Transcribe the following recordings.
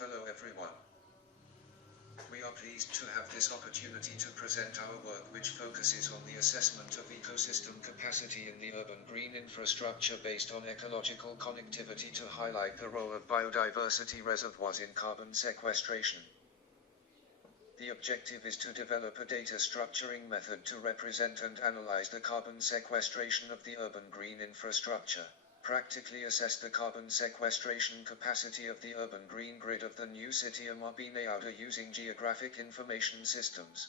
Hello everyone. We are pleased to have this opportunity to present our work which focuses on the assessment of ecosystem capacity in the urban green infrastructure based on ecological connectivity to highlight the role of biodiversity reservoirs in carbon sequestration. The objective is to develop a data structuring method to represent and analyze the carbon sequestration of the urban green infrastructure. Practically assess the carbon sequestration capacity of the urban green grid of the new city of Marbineyoude using geographic information systems.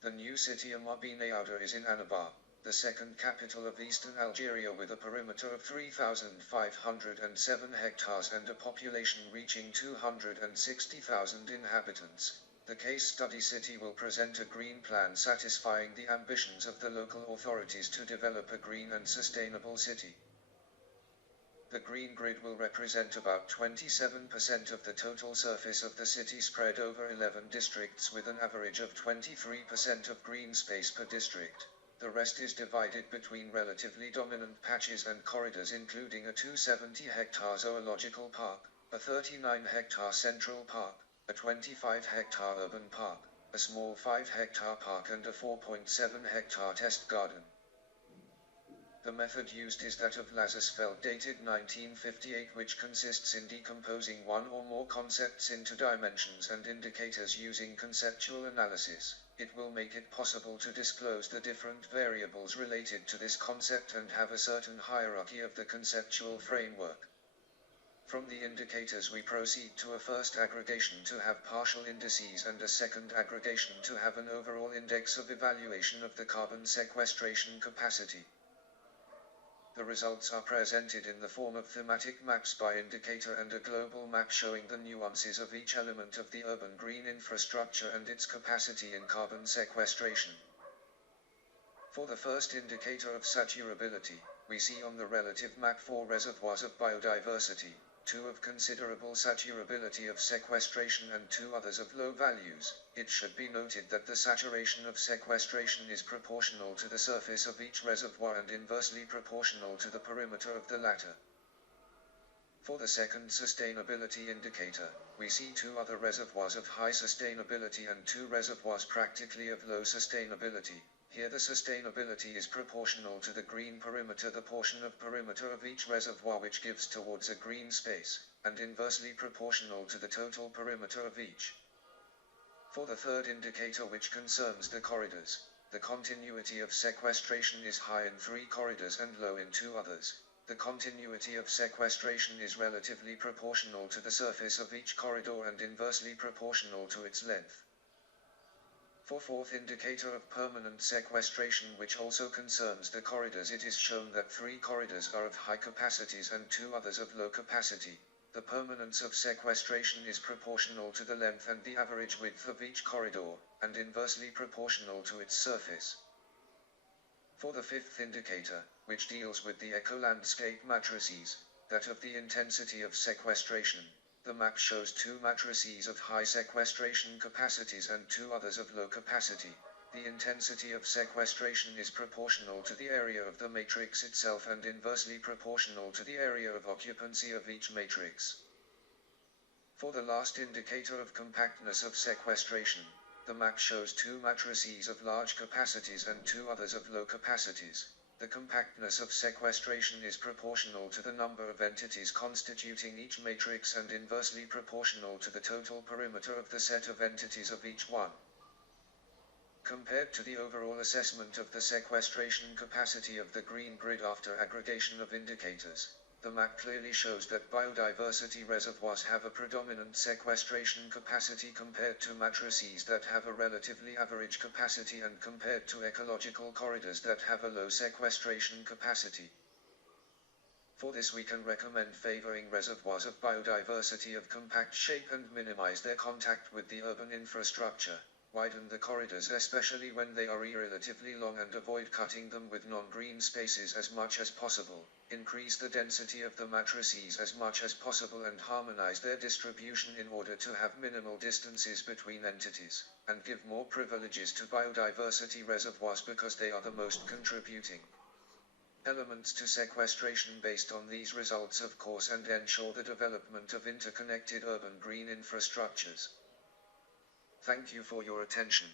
The new city of Marbineyoude is in Annaba, the second capital of eastern Algeria with a perimeter of 3,507 hectares and a population reaching 260,000 inhabitants. The case study city will present a green plan satisfying the ambitions of the local authorities to develop a green and sustainable city. The green grid will represent about 27% of the total surface of the city spread over 11 districts with an average of 23% of green space per district. The rest is divided between relatively dominant patches and corridors including a 270-hectare zoological park, a 39-hectare central park, a 25-hectare urban park, a small 5-hectare park and a 4.7-hectare test garden. The method used is that of Lazarsfeld dated 1958 which consists in decomposing one or more concepts into dimensions and indicators using conceptual analysis. It will make it possible to disclose the different variables related to this concept and have a certain hierarchy of the conceptual framework. From the indicators we proceed to a first aggregation to have partial indices and a second aggregation to have an overall index of evaluation of the carbon sequestration capacity. The results are presented in the form of thematic maps by indicator and a global map showing the nuances of each element of the urban green infrastructure and its capacity in carbon sequestration. For the first indicator of saturability, we see on the relative map 4 reservoirs of biodiversity, 2 of considerable saturability of sequestration and 2 others of low values. It should be noted that the saturation of sequestration is proportional to the surface of each reservoir and inversely proportional to the perimeter of the latter. For the second sustainability indicator, we see 2 other reservoirs of high sustainability and 2 reservoirs practically of low sustainability. Here the sustainability is proportional to the green perimeter, the portion of perimeter of each reservoir which gives towards a green space, and inversely proportional to the total perimeter of each. For the third indicator which concerns the corridors, the continuity of sequestration is high in 3 corridors and low in 2 others. The continuity of sequestration is relatively proportional to the surface of each corridor and inversely proportional to its length. For fourth indicator of permanent sequestration which also concerns the corridors, it is shown that 3 corridors are of high capacities and 2 others of low capacity. The permanence of sequestration is proportional to the length and the average width of each corridor, and inversely proportional to its surface. For the fifth indicator, which deals with the eco-landscape matrices, that of the intensity of sequestration, the map shows 2 matrices of high sequestration capacities and 2 others of low capacity. The intensity of sequestration is proportional to the area of the matrix itself and inversely proportional to the area of occupancy of each matrix. For the last indicator of compactness of sequestration, the map shows 2 matrices of large capacities and 2 others of low capacities. The compactness of sequestration is proportional to the number of entities constituting each matrix and inversely proportional to the total perimeter of the set of entities of each one. Compared to the overall assessment of the sequestration capacity of the green grid after aggregation of indicators, the map clearly shows that biodiversity reservoirs have a predominant sequestration capacity compared to matrices that have a relatively average capacity and compared to ecological corridors that have a low sequestration capacity. For this we can recommend favoring reservoirs of biodiversity of compact shape and minimize their contact with the urban infrastructure. Widen the corridors especially when they are relatively long and avoid cutting them with non-green spaces as much as possible. Increase the density of the matrices as much as possible and harmonize their distribution in order to have minimal distances between entities, and give more privileges to biodiversity reservoirs because they are the most contributing. elements to sequestration based on these results of course and ensure the development of interconnected urban green infrastructures. Thank you for your attention.